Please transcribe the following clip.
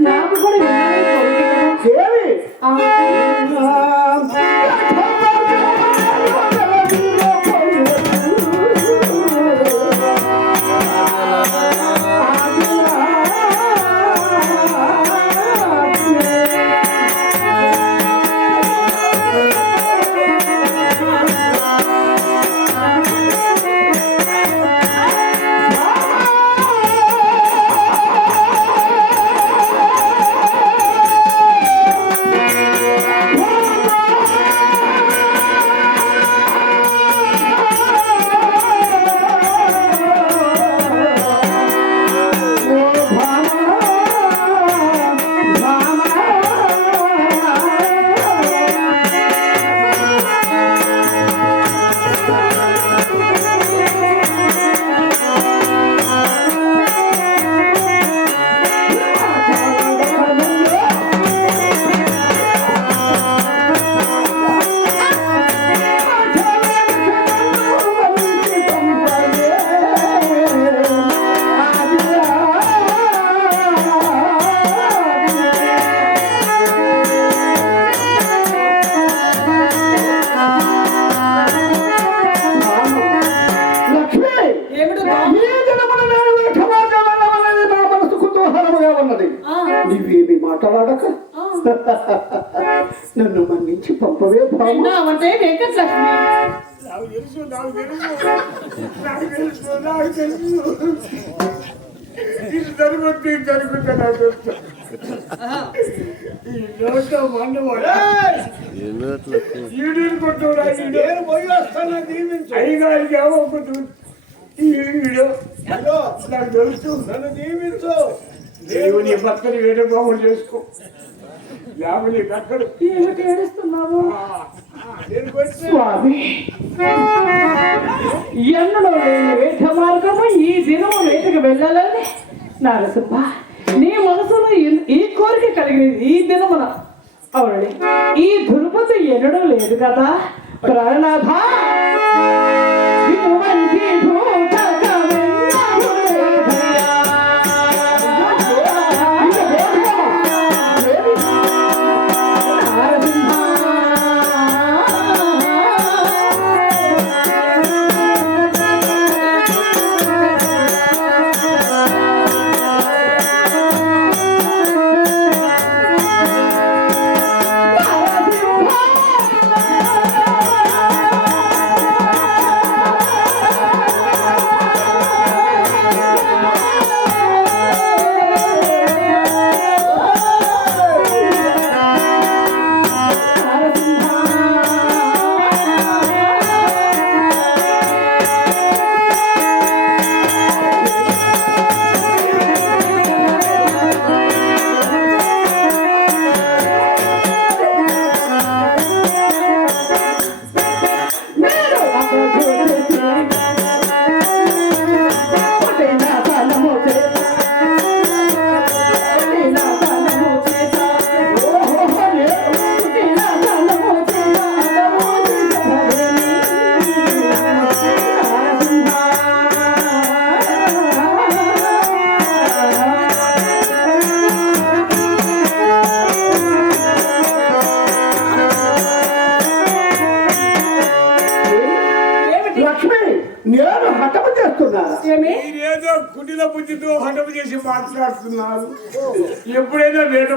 నాకు కూడా నీవేమి మాట్లాడక నన్ను మన్నించి పంపవే అంటే వెంకటలక్ష్మి ఇది జరుగుతుంది జరుగుతున్నా పోయి వస్తాను అయ్యగారికి ఏమవుతుంది నాకు తెలుసు నన్ను దీవించు దేవుని భక్తులు వేరే బాగులు చేసుకో లేవని భక్తులు ఏమిటి ఏడుస్తున్నావు స్వామి ఎన్నడో లేని వేట మార్గము ఈ దినము వేటకు వెళ్ళాలని నరసింహ నీ మనసులో ఈ కోరిక కలిగింది ఈ దినమున అవునండి ఈ దుర్పతి ఎన్నడూ లేదు కదా ప్రాణనాథ నేను హఠము చేస్తున్నాను మీరేదో కుటిల బుద్ధితో హఠము చేసి మాట్లాడుతున్నారు ఎప్పుడైనా వేట